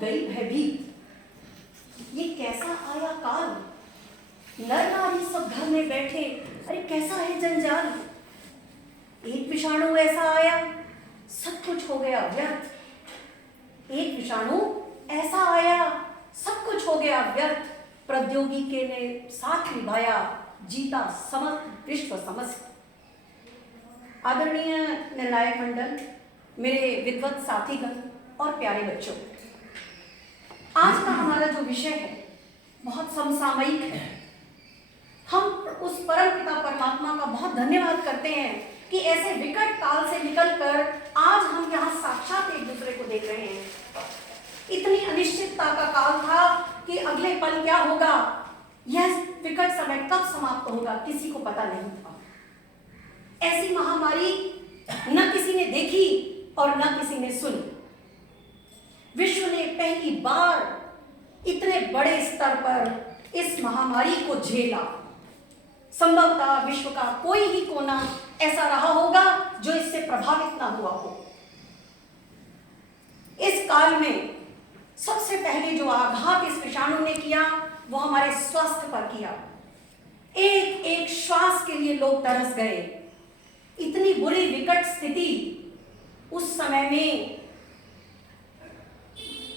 गई भयभीत। ये कैसा आया काल, नर नारी सब घर में बैठे, अरे कैसा है जंजाल। एक विषाणु ऐसा आया, सब कुछ हो गया व्यर्थ। एक विषाणु ऐसा आया, सब कुछ हो गया व्यर्थ। प्रौद्योगिकी ने साथ निभाया, जीता समस्त विश्व समस्त। आदरणीय निर्णायक मंडल, मेरे विद्वत साथीगण और प्यारे बच्चों, आज का हमारा जो विषय है बहुत समसामयिक है। हम उस परम पिता परमात्मा का बहुत धन्यवाद करते हैं कि ऐसे विकट काल से निकलकर आज हम यहाँ साक्षात एक दूसरे को देख रहे हैं। इतनी अनिश्चितता का काल था कि अगले पल क्या होगा, यह विकट समय कब समाप्त होगा, किसी को पता नहीं था। ऐसी महामारी न किसी ने देखी और न किसी ने सुनी। विश्व ने पहली बार इतने बड़े स्तर पर इस महामारी को झेला। संभवतः विश्व का कोई ही कोना ऐसा रहा होगा जो इससे प्रभावित ना हुआ हो। इस काल में सबसे पहले जो आघात इस विषाणु ने किया वो हमारे स्वास्थ्य पर किया। एक एक श्वास के लिए लोग तरस गए। इतनी बुरी विकट स्थिति उस समय में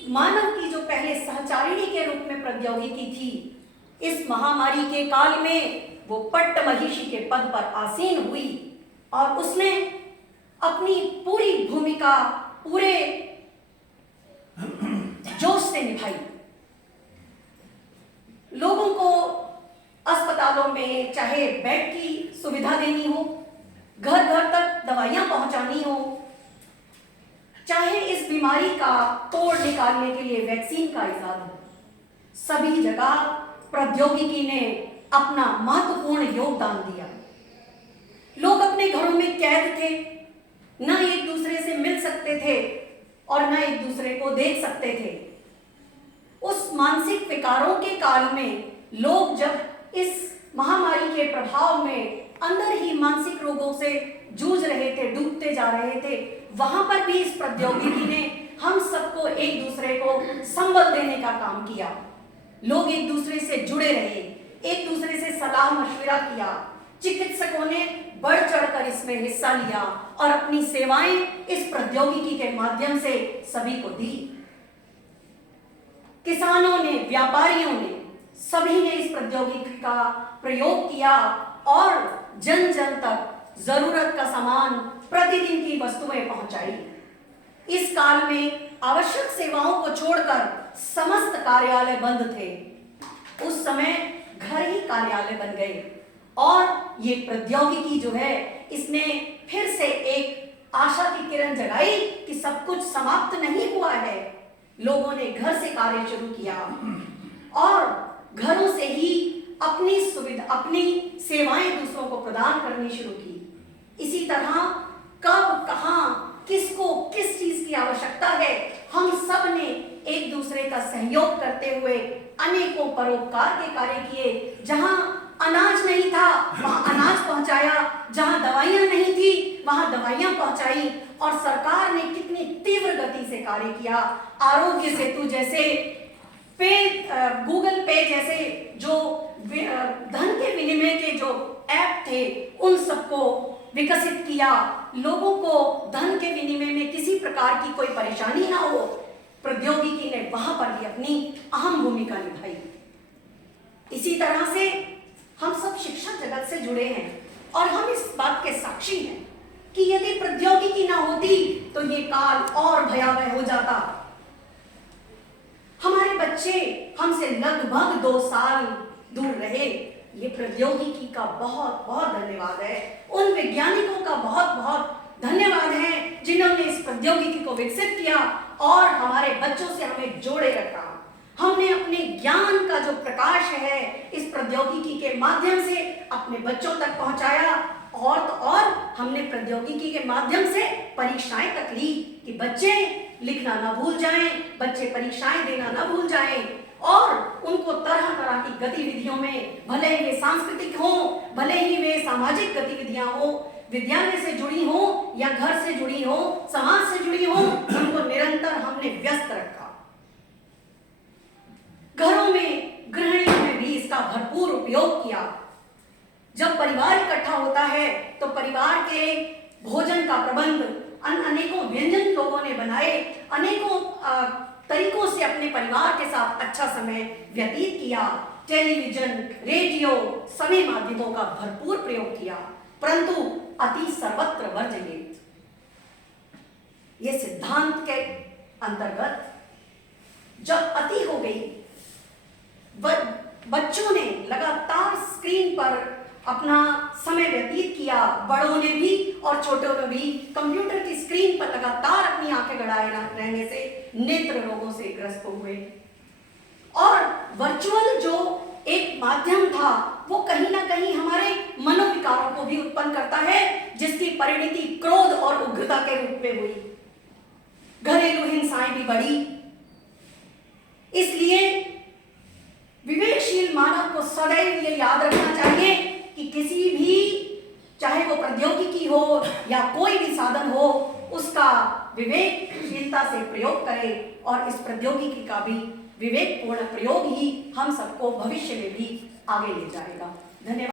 मानव की जो पहले सहचारिणी के रूप में प्रौद्योगिकी थी, इस महामारी के काल में वो पट्ट महिषी के पद पर आसीन हुई और उसने अपनी पूरी भूमिका पूरे जोश से निभाई। लोगों को अस्पतालों में चाहे बेड की सुविधा देनी हो, घर घर तक दवाइयां पहुंचानी हो, चाहे इस बीमारी का तोड़ निकालने के लिए वैक्सीन का इजाद हो, सभी जगह प्रौद्योगिकी ने अपना महत्वपूर्ण योगदान दिया। लोग अपने घरों में कैद थे, न एक दूसरे से मिल सकते थे और न एक दूसरे को देख सकते थे। उस मानसिक विकारों के काल में लोग जब इस महामारी के प्रभाव में अंदर ही मानसिक रोगों से जूझ रहे थे, डूबते जा रहे थे, वहां पर भी इस प्रौद्योगिकी ने हम सबको एक दूसरे को संबल देने का काम किया। लोग एक दूसरे से जुड़े रहे, एक दूसरे से सलाह मशविरा किया। चिकित्सकों ने बढ़ चढ़कर इसमें हिस्सा लिया और अपनी सेवाएं इस प्रौद्योगिकी के माध्यम से सभी को दी। किसानों ने, व्यापारियों ने, सभी ने इस प्रौद्योगिकी का प्रयोग किया और जन जन तक जरूरत का सामान, प्रतिदिन की वस्तुएं पहुंचाई। इस काल में आवश्यक सेवाओं को छोड़कर समस्त कार्यालय बंद थे। उस समय घर ही कार्यालय बन गए और ये प्रौद्योगिकी जो है इसने फिर से एक आशा की किरण जगाई कि सब कुछ समाप्त नहीं हुआ है। लोगों ने घर से कार्य शुरू किया और घरों से ही अपनी सुविधा, अपनी सेवाएं दूसरों को प्रदान करनी शुरू की। इसी तरह कब, कहां, किसको किस चीज की आवश्यकता है, हम सब ने एक दूसरे का सहयोग करते हुए अनेकों परोपकार के कार्य किए। जहां अनाज नहीं था वहां अनाज पहुंचाया, जहां दवाइयां नहीं थी वहां दवाइयां पहुंचाई और सरकार ने कितनी तीव्र गति से कार्य किया। आरोग्य सेतु जैसे गूगल पे जैसे जो धन के विनिमय के जो ऐप थे उन सबको विकसित किया। लोगों को धन के विनिमय में किसी प्रकार की कोई परेशानी ना हो, प्रौद्योगिकी ने वहां पर भी अपनी अहम भूमिका निभाई। इसी तरह से हम सब शिक्षा जगत से जुड़े हैं और हम इस बात के साक्षी हैं कि यदि प्रौद्योगिकी ना होती तो ये काल और भयावह हो जाता। हमारे बच्चे हमसे लगभग 2 साल दूर रहे। ये प्रौद्योगिकी का बहुत बहुत धन्यवाद है। उन वैज्ञानिकों का बहुत बहुत धन्यवाद है जिन्होंने इस प्रौद्योगिकी को विकसित किया और हमारे बच्चों से हमें जोड़े रखा। हमने अपने ज्ञान का जो प्रकाश है इस प्रौद्योगिकी के माध्यम से अपने बच्चों तक पहुंचाया और तो और हमने प्रौद्योगिकी के माध्यम से परीक्षाएं तक ली कि बच्चे लिखना ना भूल जाएं, बच्चे परीक्षाएं देना ना भूल जाएं और उनको तरह तरह की गतिविधियों में, भले ही वे सांस्कृतिक हो, भले ही वे सामाजिक गतिविधियां हो, विद्यालय से जुड़ी हो या घर से जुड़ी हो, समाज से जुड़ी हो, उनको निरंतर हमने व्यस्त रखा। उपयोग किया। जब परिवार इकट्ठा होता है तो परिवार के भोजन का प्रबंध अनेकों व्यंजन लोगों ने बनाए, अनेकों तरीकों से अपने परिवार के साथ अच्छा समय व्यतीत किया। टेलीविजन, रेडियो, सभी माध्यमों का भरपूर प्रयोग किया, परंतु अति सर्वत्र वर्जयेत। ये सिद्धांत के अंतर्गत जब अति हो गई, बच्चों ने लगातार स्क्रीन पर अपना समय व्यतीत किया, बड़ों ने भी और छोटों ने भी कंप्यूटर की स्क्रीन पर लगातार अपनी आंखें गड़ाए रहने से नेत्र रोगों से ग्रस्त हुए। और वर्चुअल जो एक माध्यम था वो कहीं ना कहीं हमारे मनोविकारों को भी उत्पन्न करता है, जिसकी परिणति क्रोध और उग्रता के रूप में हुई। घरेलू हिंसाएं भी बढ़ी। इसलिए विवेकशील मानव को सदैव ये याद रखना चाहिए कि किसी भी, चाहे वो प्रौद्योगिकी हो या कोई भी साधन हो, उसका विवेकशीलता से प्रयोग करें और इस प्रौद्योगिकी का भी विवेकपूर्ण प्रयोग ही हम सबको भविष्य में भी आगे ले जाएगा। धन्यवाद।